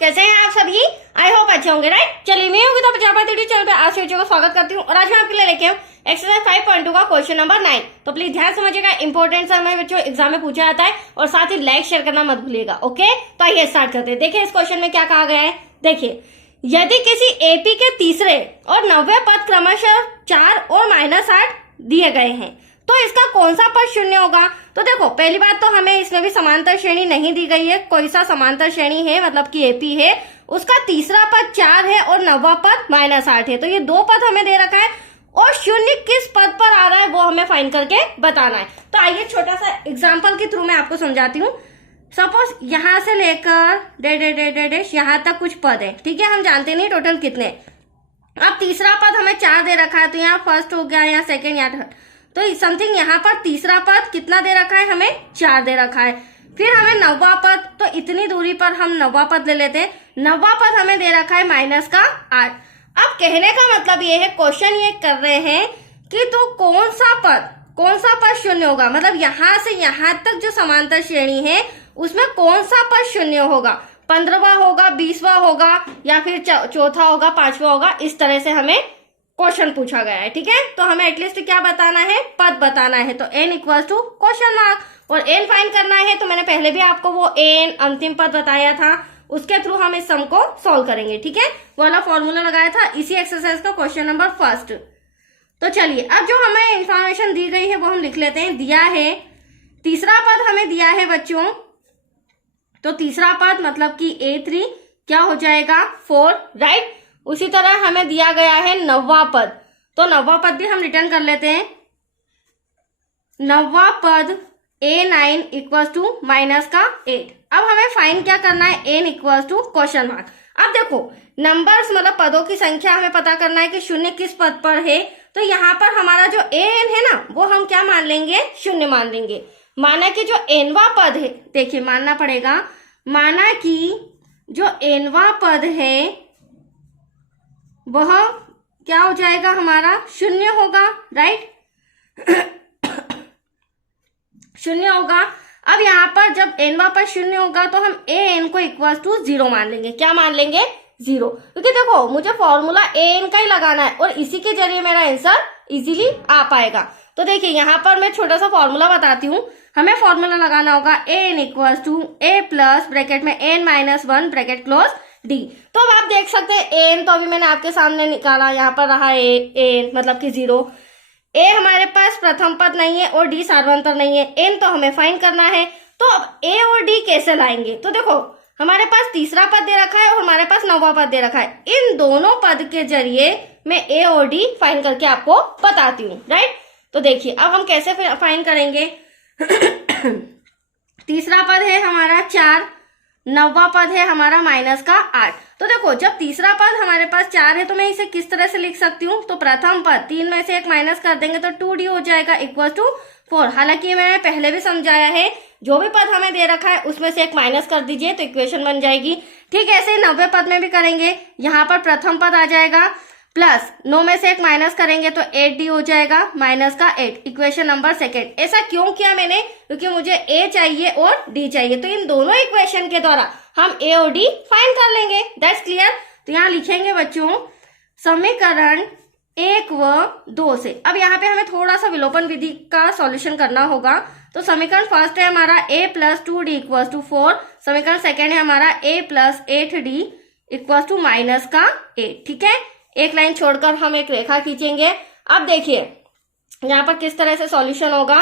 कैसे हैं आप सभी? आई होप अच्छे होंगे, राइट। चलिए मैं योगिता प्रजापति चैनल पे आप सभी बच्चों का स्वागत करती हूँ और आज मैं आपके लिए लेके हूँ एक्सरसाइज 5.2 का क्वेश्चन नंबर 9। तो प्लीज ध्यान समझिएगा, इंपॉर्टेंट सा हमारे बच्चों एग्जाम में पूछा जाता है और साथ ही लाइक शेयर करना मत भूलिएगा। ओके, तो आइए स्टार्ट करते हैं। देखिए इस क्वेश्चन में क्या कहा गया है। देखिए, यदि किसी एपी के तीसरे और 90 पद क्रमशः 4 और -8 दिए गए हैं तो इसका कौन सा पद शून्य होगा। तो देखो, पहली बात तो हमें इसमें भी समांतर श्रेणी नहीं दी गई है। कोई सा समांतर श्रेणी है, मतलब कि एपी है, उसका तीसरा पद 4 है और 90 पद -8 है। तो ये दो पद हमें दे रखा है और शून्य किस पद पर आ रहा है वो हमें फाइंड करके बताना है। तो आइए छोटा सा एग्जाम्पल के थ्रू मैं आपको समझाती हूँ। सपोज यहां से लेकर यहां तक कुछ पद है, ठीक है। हम जानते नहीं टोटल कितने। अब तीसरा पद हमें 4 दे रखा है, तो यहाँ फर्स्ट हो गया, यहाँ सेकेंड, यहाँ थर्ड। तो समथिंग यहाँ पर तीसरा पद कितना दे रखा है, हमें 4 दे रखा है। फिर हमें 90 पद, तो इतनी दूरी पर हम 90 पद ले लेते हैं। 90 पद हमें दे रखा है -8। अब कहने का मतलब ये है, क्वेश्चन ये कर रहे हैं कि तो कौन सा पद शून्य होगा, मतलब यहां से यहां तक जो समांतर श्रेणी है उसमें कौन सा पद शून्य होगा। 15वां होगा, 20वां होगा, या फिर चौथा होगा, 5वां होगा। इस तरह से हमें क्वेश्चन पूछा गया है, ठीक है। तो हमें एटलीस्ट क्या बताना है, पद बताना है। तो n equals to question mark, और n फाइंड करना है। तो मैंने पहले भी आपको वो n अंतिम पद बताया था, उसके थ्रू हम इस सम को सॉल्व करेंगे, ठीक है। वो वाला फॉर्मूला लगाया था इसी एक्सरसाइज का क्वेश्चन नंबर 1। तो चलिए, अब जो हमें इंफॉर्मेशन दी गई है वो हम लिख लेते हैं। दिया है तीसरा पद हमें दिया है बच्चों, तो तीसरा पद मतलब कि A3 क्या हो जाएगा 4, राइट। उसी तरह हमें दिया गया है 90वां पद, तो 90वां पद भी हम रिटर्न कर लेते हैं। 90वां पद A9 इक्वल्स टू -8। अब हमें फाइंड क्या करना है, n equals to question mark. अब देखो, नंबर्स मतलब पदों की संख्या हमें पता करना है कि शून्य किस पद पर है। तो यहाँ पर हमारा जो an है ना, वो हम क्या मान लेंगे, शून्य मान लेंगे। माना कि जो nवां पद है, देखिए मानना पड़ेगा, माना कि जो nवां पद है वह क्या हो जाएगा, हमारा शून्य होगा, राइट। शून्य होगा। अब यहाँ पर जब nवां पद शून्य होगा तो हम an को इक्वल टू 0 मान लेंगे। क्या मान लेंगे, 0, क्योंकि देखो मुझे फॉर्मूला an का ही लगाना है और इसी के जरिए मेरा आंसर इजीली आ पाएगा। तो देखिए यहाँ पर मैं छोटा सा फॉर्मूला बताती हूँ। हमें फॉर्मूला लगाना होगा an equal to a plus bracket में n-1 ब्रैकेट क्लोज d। तो अब आप देख सकते हैं n तो अभी मैंने आपके सामने निकाला, यहाँ पर रहा an मतलब कि 0। a हमारे पास प्रथम पद नहीं है और d सार्वंतर नहीं है। n तो हमें फाइंड करना है। तो अब a और d कैसे लाएंगे, तो देखो हमारे पास तीसरा पद दे रखा है और हमारे पास 9वां पद दे रखा है। इन दोनों पद के जरिए मैं a और d फाइंड करके आपको बताती हूँ, राइट। तो देखिए अब हम कैसे फाइंड करेंगे। तीसरा पद है हमारा 4, 9वां पद है हमारा -8। तो देखो, जब तीसरा पद हमारे पास 4 है तो मैं इसे किस तरह से लिख सकती हूँ, तो प्रथम पद 3 में से 1 माइनस कर देंगे तो 2d हो जाएगा इक्वल टू 4। हालांकि मैंने पहले भी समझाया है, जो भी पद हमें दे रखा है उसमें से 1 माइनस कर दीजिए तो इक्वेशन बन जाएगी। ठीक है, ऐसे 90 पद में भी करेंगे। यहाँ पर प्रथम पद आ जाएगा प्लस 9 में से 1 माइनस करेंगे तो 8d हो जाएगा, -8, इक्वेशन नंबर 2। ऐसा क्यों किया मैंने, क्योंकि मुझे a चाहिए और d चाहिए। तो इन दोनों इक्वेशन के द्वारा हम a और d फाइंड कर लेंगे। That's clear. तो यहाँ लिखेंगे बच्चों समीकरण 1 व 2 से। अब यहाँ पे हमें थोड़ा सा विलोपन विधि का सॉल्यूशन करना होगा। तो समीकरण फर्स्ट है हमारा a plus 2d equal to 4। समीकरण सेकेंड है हमारा a plus 8d equal to -8। ठीक है, एक लाइन छोड़कर हम एक रेखा खींचेंगे। अब देखिए यहाँ पर किस तरह से सॉल्यूशन होगा।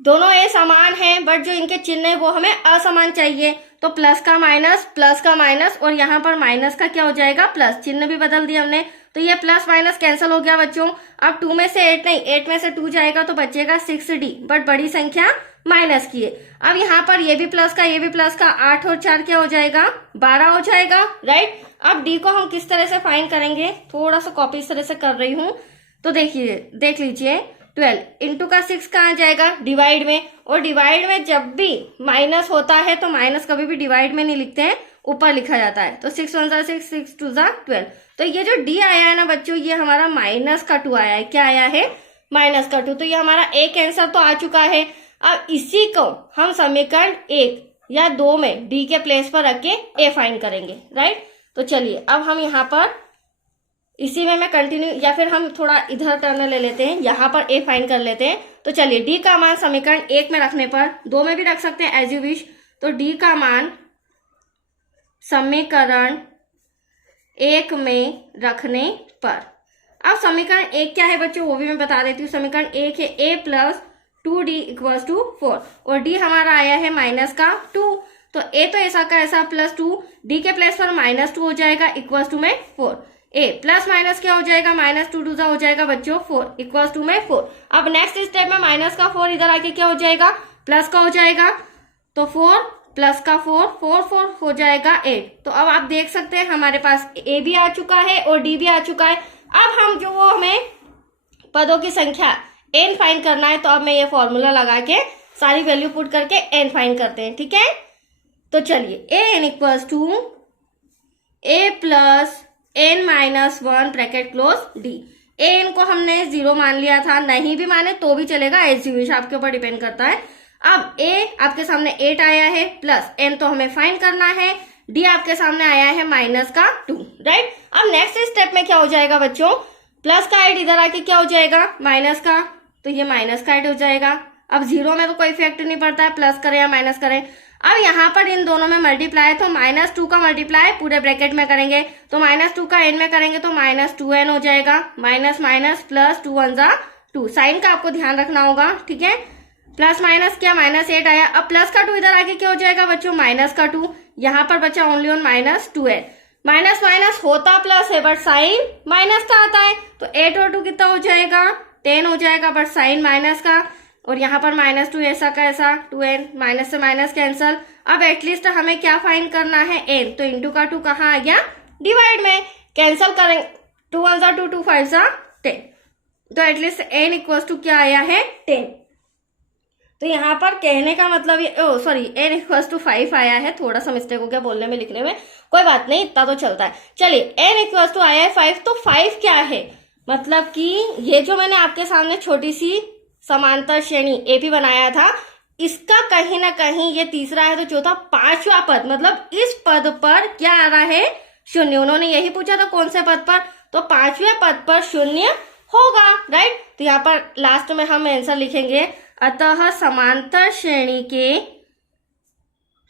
दोनों ए समान हैं, बट जो इनके चिन्ह है वो हमें असमान चाहिए। तो प्लस का माइनस और यहाँ पर माइनस का क्या हो जाएगा, प्लस। चिन्ह भी बदल दिया हमने, तो ये प्लस माइनस कैंसिल हो गया बच्चों। अब 2 में से 8 नहीं, 8 में से 2 जाएगा तो बचेगा 6d, बट बड़ी संख्या माइनस की है। अब यहाँ पर ये भी प्लस का, ये भी प्लस का, 8 और 4 क्या हो जाएगा, 12 हो जाएगा, राइट। अब d को हम किस तरह से फाइंड करेंगे, थोड़ा सा कॉपी इस तरह से कर रही हूँ। तो देखिए, देख लीजिए 12 इंटू का 6 कहाँ जाएगा, डिवाइड में। और डिवाइड में जब भी माइनस होता है तो माइनस कभी भी डिवाइड में नहीं लिखते हैं, ऊपर लिखा जाता है। तो 6 1 6, 6 2 12। तो ये जो d आया है ना बच्चों, ये हमारा -2 आया है। क्या आया है, -2। तो ये हमारा एक आंसर तो आ चुका है। अब इसी को हम समीकरण 1 या 2 में डी के प्लेस पर रख के ए फाइंड करेंगे, राइट। तो चलिए अब हम यहाँ पर इसी में मैं कंटिन्यू, या फिर हम थोड़ा इधर टर्न ले लेते हैं, यहाँ पर ए फाइंड कर लेते हैं। तो चलिए डी का मान समीकरण 1 में रखने पर, 2 में भी रख सकते हैं एज यू विश। तो डी का मान समीकरण 1 में रखने पर, अब समीकरण 1 क्या है बच्चों वो भी मैं बता देती हूँ। समीकरण 1 है a plus 2d equals to 4 और d हमारा आया है माइनस का 2, तो a तो ऐसा का ऐसा प्लस 2, d के प्लेस पर -2 हो जाएगा इक्वल्स टू में 4। a प्लस माइनस क्या हो जाएगा, -2 2 हो जाएगा बच्चों 4 इक्वल्स टू में 4। अब नेक्स्ट स्टेप में माइनस का 4 इधर आके क्या हो जाएगा, प्लस का हो जाएगा, तो 4 प्लस का 4 4 4 हो जाएगा 8। तो अब आप देख सकते हैं हमारे पास a भी आ चुका है और d भी आ चुका है। अब हम जो वो हमें पदों की संख्या n फाइंड करना है, तो अब मैं ये फॉर्मूला लगा के सारी वैल्यू पुट करके n फाइंड करते हैं, ठीक है। तो चलिए a n equals to a plus n minus 1 bracket close d। a n को हमने 0 मान लिया था, नहीं भी माने तो भी चलेगा, एज यू विश, आपके ऊपर डिपेंड करता है। अब a आपके सामने 8 आया है, प्लस n तो हमें फाइंड करना है, d आपके सामने आया है माइनस का 2, राइट। अब नेक्स्ट स्टेप में क्या हो जाएगा बच्चों, प्लस का 8 इधर आके क्या हो जाएगा, माइनस का, तो ये माइनस का 8 हो जाएगा। अब 0 में तो कोई इफेक्ट नहीं पड़ता है, प्लस करें या माइनस करें। अब यहाँ पर इन दोनों में मल्टीप्लाई है, तो -2 का मल्टीप्लाई पूरे ब्रैकेट में करेंगे, तो -2 का n में करेंगे तो -2n हो जाएगा, माइनस माइनस प्लस 2 1 जा 2। साइन का आपको ध्यान रखना होगा, ठीक है। प्लस माइनस क्या, -8 आया। अब प्लस का 2 इधर आके क्या हो जाएगा बच्चों, माइनस का 2, यहाँ पर बचा only on -2n। Minus minus होता प्लस है बट साइन माइनस का आता है, तो 8 और 2 कितना हो जाएगा, 10 हो जाएगा, बट साइन माइनस का, और यहाँ पर -2 ऐसा का ऐसा 2n, माइनस से माइनस कैंसल। अब एटलीस्ट हमें क्या फाइंड करना है, n, तो इंटू का 2 कहाँ आ गया, डिवाइड में, कैंसल करेंगे, 2 1 जा 2 2 5 जा 10, तो एटलीस्ट n इक्वल्स टू क्या आया है 10। तो यहाँ पर कहने का मतलब ये, सॉरी n इक्वल्स टू 5 आया है, थोड़ा सा मिस्टेक हो गया बोलने में लिखने में, कोई बात नहीं, इतना तो चलता है। चलिए n इक्वल्स टू आया है 5, तो 5 क्या है, मतलब कि ये जो मैंने आपके सामने छोटी सी समांतर श्रेणी एपी बनाया था, इसका कहीं ना कहीं ये तीसरा है, तो चौथा 5वां पद, मतलब इस पद पर क्या आ रहा है, शून्य। उन्होंने यही पूछा था कौन से पद पर, तो 5वें पद पर शून्य होगा, राइट। तो यहाँ पर लास्ट में हम आंसर लिखेंगे, अतः समांतर श्रेणी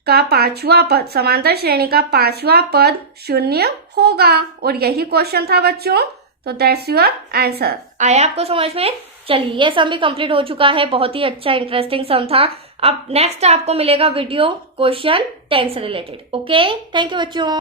का 5वां पद, समांतर श्रेणी का 5वां पद शून्य होगा, और यही क्वेश्चन था बच्चों। तो दैट्स योर आंसर। आया आपको समझ में। चलिए ये सम भी कंप्लीट हो चुका है, बहुत ही अच्छा इंटरेस्टिंग सम था। अब नेक्स्ट आपको मिलेगा वीडियो क्वेश्चन 10 से रिलेटेड। ओके, थैंक यू बच्चों।